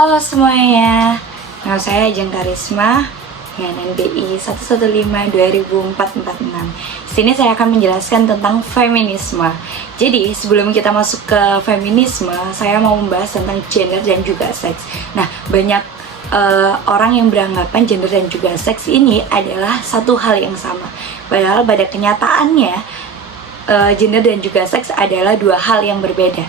Halo semuanya, nama saya Ajeng Karisma dengan NBI 115-200446. Di sini saya akan menjelaskan tentang feminisme. Jadi sebelum kita masuk ke feminisme, saya mau membahas tentang gender dan juga seks. Nah, banyak orang yang beranggapan gender dan juga seks ini adalah satu hal yang sama. Padahal pada kenyataannya gender dan juga seks adalah dua hal yang berbeda.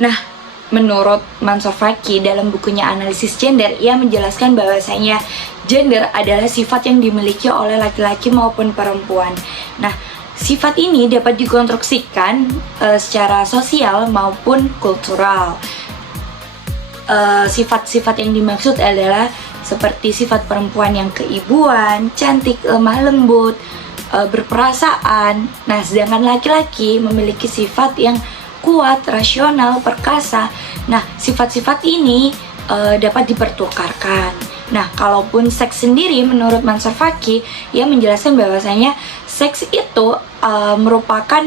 Nah, menurut Mansour Faki dalam bukunya Analisis Gender, ia menjelaskan bahwasanya gender adalah sifat yang dimiliki oleh laki-laki maupun perempuan. Nah, sifat ini dapat dikonstruksikan secara sosial maupun kultural. Sifat-sifat yang dimaksud adalah seperti sifat perempuan yang keibuan, cantik, lemah lembut, berperasaan. Nah, sedangkan laki-laki memiliki sifat yang kuat, rasional, perkasa. Nah, sifat-sifat ini dapat dipertukarkan. Nah, kalaupun seks sendiri, menurut Mansour Faki, ia menjelaskan bahwasanya seks itu merupakan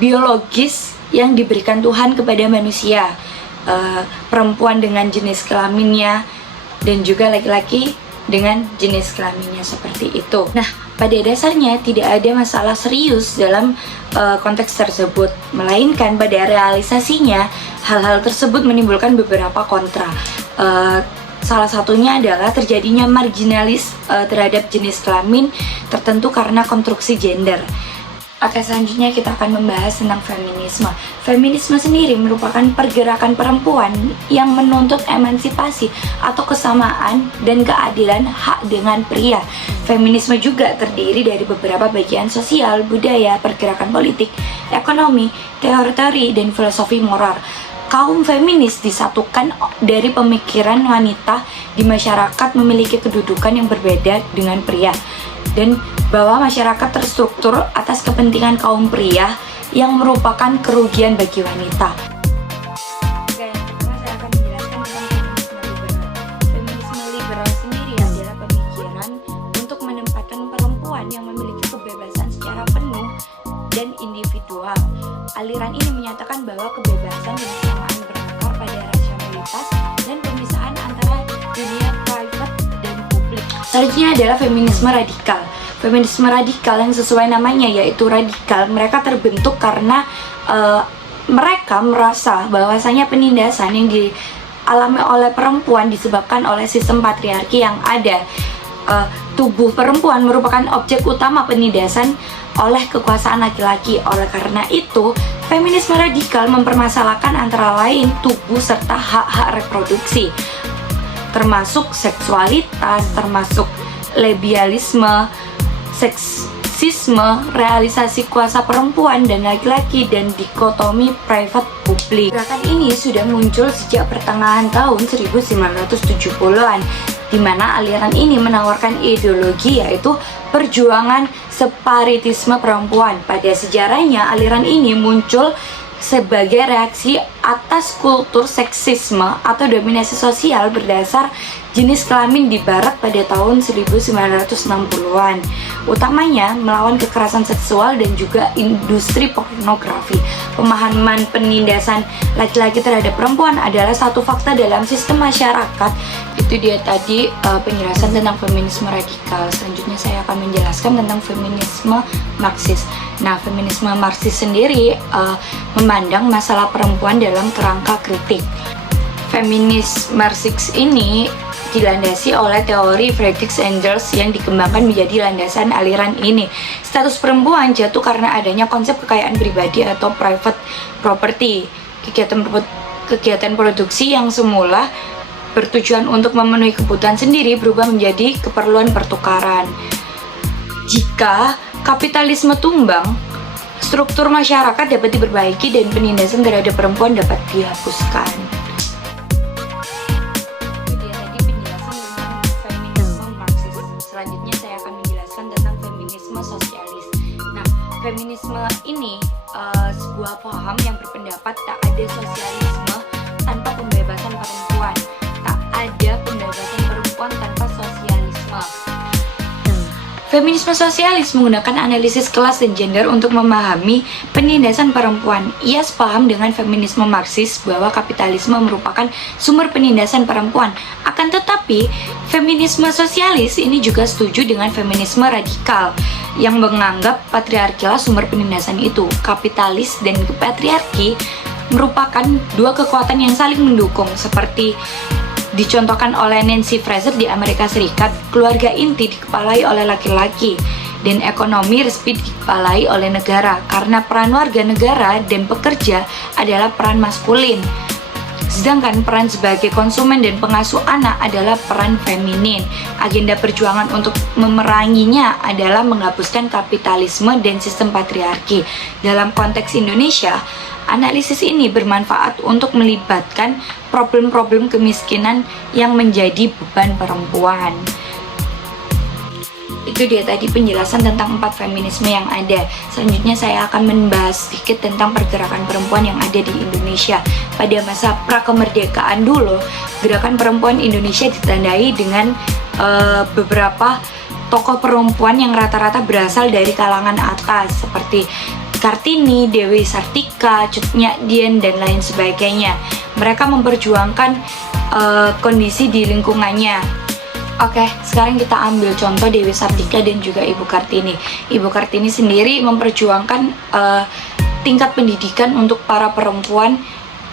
biologis yang diberikan Tuhan kepada manusia. Perempuan dengan jenis kelaminnya dan juga laki-laki dengan jenis kelaminnya seperti itu. Nah, pada dasarnya tidak ada masalah serius dalam konteks tersebut, melainkan pada realisasinya hal-hal tersebut menimbulkan beberapa kontra. Salah satunya adalah terjadinya marginalis terhadap jenis kelamin tertentu karena konstruksi gender. Oke, selanjutnya kita akan membahas tentang feminisme. Feminisme sendiri merupakan pergerakan perempuan yang menuntut emansipasi atau kesamaan dan keadilan hak dengan pria. Feminisme juga terdiri dari beberapa bagian sosial, budaya, pergerakan politik, ekonomi, teori-teori, dan filosofi moral. Kaum feminis disatukan dari pemikiran wanita di masyarakat memiliki kedudukan yang berbeda dengan pria, dan bahwa masyarakat terstruktur atas kepentingan kaum pria yang merupakan kerugian bagi wanita. Oke, pertama saya akan menjelaskan tentang feminisme liberal. Feminisme liberal sendiri adalah pemikiran untuk menempatkan perempuan yang memiliki kebebasan secara penuh dan individual. Aliran ini menyatakan bahwa kebebasan dan kesamaan berakar pada rasionalitas dan pemisahan antara dunia private dan publik. Selanjutnya adalah feminisme radikal. Feminisme radikal yang sesuai namanya yaitu radikal, mereka terbentuk karena mereka merasa bahwasanya penindasan yang dialami oleh perempuan disebabkan oleh sistem patriarki yang ada. Tubuh perempuan merupakan objek utama penindasan oleh kekuasaan laki-laki. Oleh karena itu, feminisme radikal mempermasalahkan antara lain tubuh serta hak-hak reproduksi, termasuk seksualitas, termasuk lesbianisme, seksisme, realisasi kuasa perempuan dan laki-laki, dan dikotomi private publik. Gerakan ini sudah muncul sejak pertengahan tahun 1970-an, di mana aliran ini menawarkan ideologi yaitu perjuangan separatisme perempuan. Pada sejarahnya, aliran ini muncul sebagai reaksi atas kultur seksisme atau dominasi sosial berdasar jenis kelamin di barat pada tahun 1960-an, utamanya melawan kekerasan seksual dan juga industri pornografi. Pemahaman penindasan laki-laki terhadap perempuan adalah satu fakta dalam sistem masyarakat. Itu dia tadi penjelasan tentang feminisme radikal. Selanjutnya saya akan menjelaskan tentang feminisme Marxis. Nah, feminisme Marxis sendiri memandang masalah perempuan dalam kerangka kritik. Feminis Marxis ini dilandasi oleh teori Friedrich Engels yang dikembangkan menjadi landasan aliran ini. Status perempuan jatuh karena adanya konsep kekayaan pribadi atau private property. Kegiatan produksi yang semula bertujuan untuk memenuhi kebutuhan sendiri berubah menjadi keperluan pertukaran. Jika kapitalisme tumbang, struktur masyarakat dapat diperbaiki dan penindasan terhadap perempuan dapat dihapuskan. Selanjutnya saya akan menjelaskan tentang feminisme sosialis. Nah, feminisme ini sebuah paham yang berpendapat tak ada sosialisme tanpa pembebasan perempuan, tak ada pembebasan perempuan tanpa sosialisme. Feminisme sosialis menggunakan analisis kelas dan gender untuk memahami penindasan perempuan. Ia sepaham dengan feminisme Marxis bahwa kapitalisme merupakan sumber penindasan perempuan. Akan tetapi, feminisme sosialis ini juga setuju dengan feminisme radikal yang menganggap patriarki lah sumber penindasan itu. Kapitalis dan patriarki merupakan dua kekuatan yang saling mendukung, seperti dicontohkan oleh Nancy Fraser di Amerika Serikat. Keluarga inti dikepalai oleh laki-laki dan ekonomi resmi dikepalai oleh negara, karena peran warga negara dan pekerja adalah peran maskulin, sedangkan peran sebagai konsumen dan pengasuh anak adalah peran feminin. Agenda perjuangan untuk memeranginya adalah menghapuskan kapitalisme dan sistem patriarki. Dalam konteks Indonesia, analisis ini bermanfaat untuk melibatkan problem-problem kemiskinan yang menjadi beban perempuan. Itu dia tadi penjelasan tentang 4 feminisme yang ada. Selanjutnya saya akan membahas sedikit tentang pergerakan perempuan yang ada di Indonesia. Pada masa prakemerdekaan dulu, gerakan perempuan Indonesia ditandai dengan beberapa tokoh perempuan yang rata-rata berasal dari kalangan atas, seperti Kartini, Dewi Sartika, Cut Nyak Dien, dan lain sebagainya. Mereka memperjuangkan kondisi di lingkungannya. Oke, sekarang kita ambil contoh Dewi Sartika dan juga Ibu Kartini. Ibu Kartini sendiri memperjuangkan tingkat pendidikan untuk para perempuan,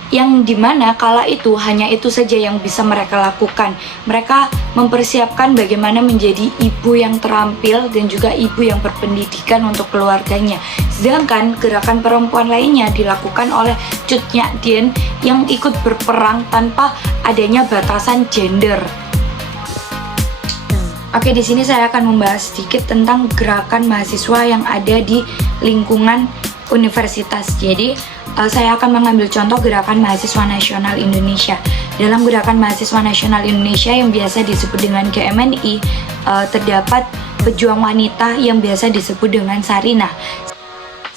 yang dimana kala itu hanya itu saja yang bisa mereka lakukan. Mereka mempersiapkan bagaimana menjadi ibu yang terampil dan juga ibu yang berpendidikan untuk keluarganya. Sedangkan gerakan perempuan lainnya dilakukan oleh Cut Nyak Dien yang ikut berperang tanpa adanya batasan gender. Oke, di sini saya akan membahas sedikit tentang gerakan mahasiswa yang ada di lingkungan universitas. Jadi, saya akan mengambil contoh gerakan mahasiswa nasional Indonesia. Dalam gerakan mahasiswa nasional Indonesia yang biasa disebut dengan GMNI, terdapat pejuang wanita yang biasa disebut dengan Sarinah.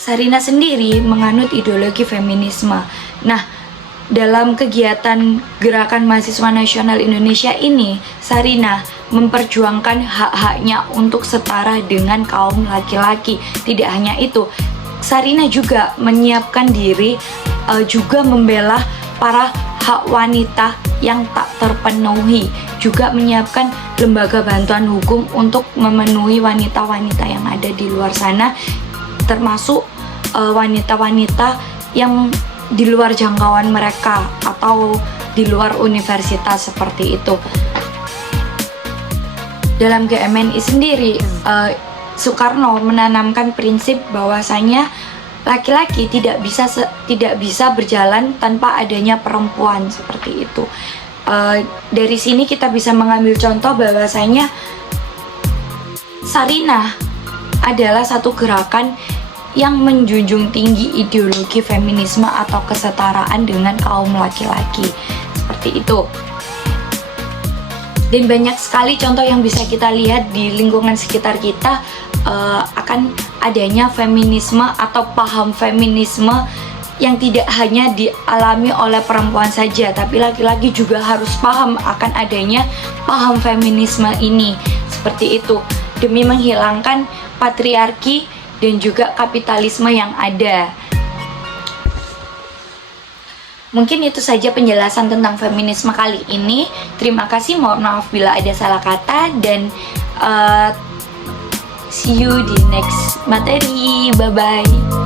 Sarinah sendiri menganut ideologi feminisme. Nah, dalam kegiatan gerakan mahasiswa nasional Indonesia ini, Sarinah memperjuangkan hak-haknya untuk setara dengan kaum laki-laki. Tidak hanya itu, Sarinah juga menyiapkan diri juga membela para hak wanita yang tak terpenuhi, juga menyiapkan lembaga bantuan hukum untuk memenuhi wanita-wanita yang ada di luar sana, termasuk wanita-wanita yang di luar jangkauan mereka atau di luar universitas seperti itu. Dalam GMNI sendiri, Soekarno menanamkan prinsip bahwasanya laki-laki tidak bisa berjalan tanpa adanya perempuan, seperti itu. Dari sini kita bisa mengambil contoh bahwasanya Sarinah adalah satu gerakan yang menjunjung tinggi ideologi feminisme atau kesetaraan dengan kaum laki-laki, seperti itu. Dan banyak sekali contoh yang bisa kita lihat di lingkungan sekitar kita akan adanya feminisme atau paham feminisme yang tidak hanya dialami oleh perempuan saja, tapi laki-laki juga harus paham akan adanya paham feminisme ini, seperti itu, demi menghilangkan patriarki dan juga kapitalisme yang ada. Mungkin itu saja penjelasan tentang feminisme kali ini. Terima kasih, mohon maaf bila ada salah kata, dan see you di next materi. Bye-bye.